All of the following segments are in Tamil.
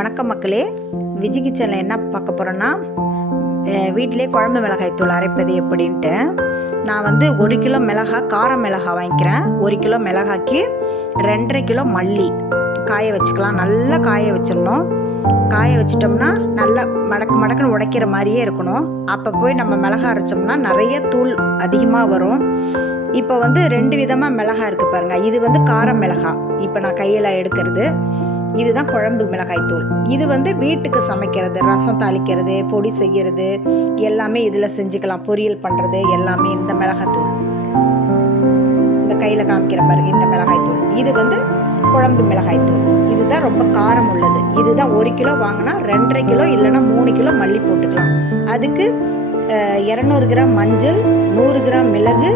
வணக்கம் மக்களே. விஜி கிச்சனில் என்ன பார்க்க போகிறோன்னா, வீட்டிலே குழம்பு மிளகாய் தூள் அரைப்பது எப்படின்ட்டு. நான் 1 கிலோ மிளகாய், கார மிளகாய் வாங்கிக்கிறேன். 1 கிலோ மிளகாய்க்கு 2.5 கிலோ மல்லி காய வச்சுக்கலாம். நல்லா காய வச்சிடணும். காய வச்சிட்டோம்னா நல்லா மடக்குன்னு உடைக்கிற மாதிரியே இருக்கணும். அப்போ போய் நம்ம மிளகாய் அரைச்சோம்னா நிறைய தூள் அதிகமாக வரும். இப்போ 2 விதமாக மிளகாய் இருக்குது பாருங்கள். இது கார மிளகாய், இப்போ நான் கையில் எடுக்கிறது. இதுதான் குழம்பு மிளகாய் தூள். இது வீட்டுக்கு சமைக்கிறது, ரசம் தாளிக்கிறது, பொடி செய்கிறது எல்லாமே இதில் செஞ்சுக்கலாம். பொரியல் பண்ணுறது எல்லாமே இந்த மிளகாய் தூள். இந்த கையில் காமிக்கிற பாருங்க, இந்த மிளகாய் தூள். இது குழம்பு மிளகாய் தூள். இதுதான் ரொம்ப காரம் உள்ளது. இதுதான் 1 கிலோ வாங்கினா 2.5 கிலோ இல்லைன்னா 3 கிலோ மல்லி போட்டுக்கலாம். அதுக்கு 200 கிராம் மஞ்சள், 100 கிராம் மிளகு,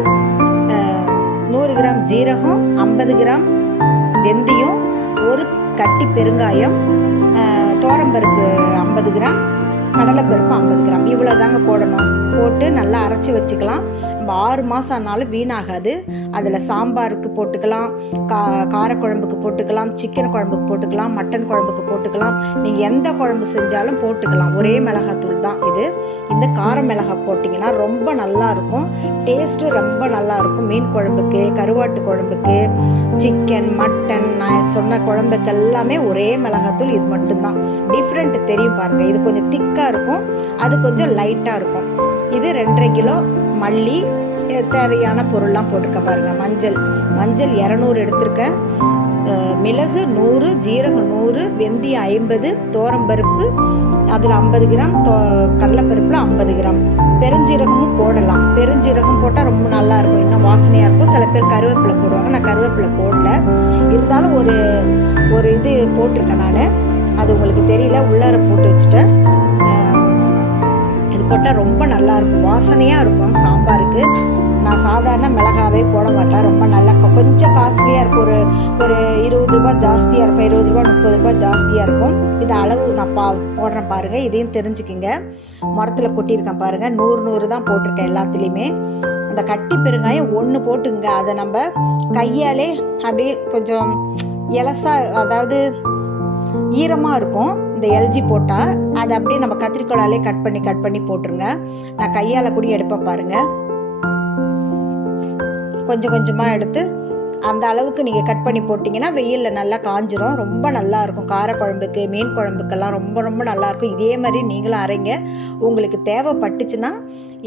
100 கிராம் ஜீரகம், 50 கிராம் வெந்தயம், ஒரு கட்டி பெருங்காயம், தோரம்பருப்பு 50 கிராம், கடலைப்பருப்பு 50 கிராம். இவ்வளோ தாங்க போடணும். போட்டு நல்லா அரைச்சி வச்சுக்கலாம். நம்ம 6 மாதம் ஆனாலும் வீணாகாது. அதில் சாம்பாருக்கு போட்டுக்கலாம், காரக்குழம்புக்கு போட்டுக்கலாம், சிக்கன் குழம்புக்கு போட்டுக்கலாம், மட்டன் குழம்புக்கு போட்டுக்கலாம். நீங்கள் எந்த குழம்பு செஞ்சாலும் போட்டுக்கலாம். ஒரே மிளகாத்தூள் தான் இது. இந்த கார மிளகாய் போட்டிங்கன்னா ரொம்ப நல்லா இருக்கும். டேஸ்ட்டு ரொம்ப நல்லா இருக்கும். மீன் குழம்புக்கு, கருவாட்டு குழம்புக்கு, சிக்கன், மட்டன், நான் சொன்ன குழம்புக்கு எல்லாமே ஒரே மிளகாத்தூள். இது மட்டும்தான் டிஃப்ரெண்ட் தெரியும் பாருங்கள். இது கொஞ்சம் திக்காக இருக்கும், அது கொஞ்சம் லைட்டாக இருக்கும். இது 2.5 கிலோ மல்லி. தேவையான பொருள்லாம் போட்டிருக்கேன் பாருங்கள். மஞ்சள் 200 எடுத்திருக்கேன், மிளகு 100, ஜீரகம் 100, வெந்தயம் 50, தோரம்பருப்பு அதில் 50 கிராம், கடலைப்பருப்பில் 50 கிராம். பெருஞ்சீரகமும் போடலாம். பெருஞ்சீரகம் போட்டால் ரொம்ப நல்லா இருக்கும், இன்னும் வாசனையாக இருக்கும். சில பேர் கருவேப்பிலை போடுவாங்க, நான் கருவேப்பிலை போடல. இருந்தாலும் ஒரு இது போட்டிருக்கேன் நான். அது உங்களுக்கு தெரியல, உள்ளார போட்டு வச்சுட்டேன். இது போட்டால் ரொம்ப நல்லா இருக்கும், வாசனையாக இருக்கும் சாம்பாருக்கு. நான் சாதாரண மிளகாவே போட மாட்டேன். ரொம்ப நல்லா கொஞ்சம் காஸ்ட்லியாக இருக்கும். ஒரு 20 ரூபாய் ஜாஸ்தியாக இருக்கும், 20 ரூபா 30 ரூபாய் ஜாஸ்தியாக இருக்கும். இது அளவு நான் போடுறேன் பாருங்கள். இதையும் தெரிஞ்சுக்கிங்க. மரத்தில் கொட்டியிருக்கேன் பாருங்கள். 100 தான் போட்டிருக்கேன் எல்லாத்துலேயுமே. அந்த கட்டி பெருங்காயம் 1 போட்டுங்க. அதை நம்ம கையாலே அப்படியே கொஞ்சம் இலசா, அதாவது ஈரமாக இருக்கும். இந்த எல்ஜி போட்டால் அதை அப்படியே நம்ம கத்திரிக்கோளாலே கட் பண்ணி போட்டுருங்க. நான் கையால் கூட எடுப்பேன் பாருங்கள். கொஞ்சமாக எடுத்து அந்த அளவுக்கு நீங்கள் கட் பண்ணி போட்டிங்கன்னா வெயிலில் நல்லா காஞ்சிரும். ரொம்ப நல்லா இருக்கும். காரக்குழம்புக்கு, மீன் குழம்புக்கெல்லாம் ரொம்ப நல்லாயிருக்கும். இதே மாதிரி நீங்களும் அரைங்க. உங்களுக்கு தேவைப்பட்டுச்சுன்னா,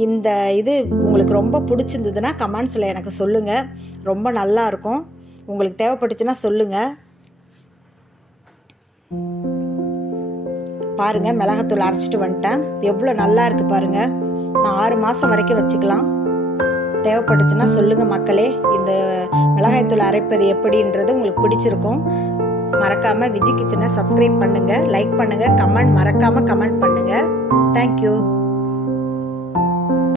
இந்த இது உங்களுக்கு ரொம்ப பிடிச்சிருந்ததுன்னா கமெண்ட்ஸில் எனக்கு சொல்லுங்கள். ரொம்ப நல்லா இருக்கும். உங்களுக்கு தேவைப்பட்டுச்சுன்னா சொல்லுங்கள். பாருங்கள், மிளகாத்தூள் அரைச்சிட்டு வந்துட்டேன். எவ்வளோ நல்லா இருக்குது பாருங்கள். நான் 6 மாதம் வரைக்கும் வச்சுக்கலாம். தேவைப்பட்டுச்சுன்னா சொல்லுங்கள் மக்களே. இந்த மிளகாய்த்தூள் அரைப்பது எப்படின்றது உங்களுக்கு பிடிச்சிருக்கும். மறக்காமல் விஜி கிச்சனை சப்ஸ்கிரைப் பண்ணுங்கள், லைக் பண்ணுங்கள், மறக்காமல் கமெண்ட் பண்ணுங்கள். தேங்க்யூ.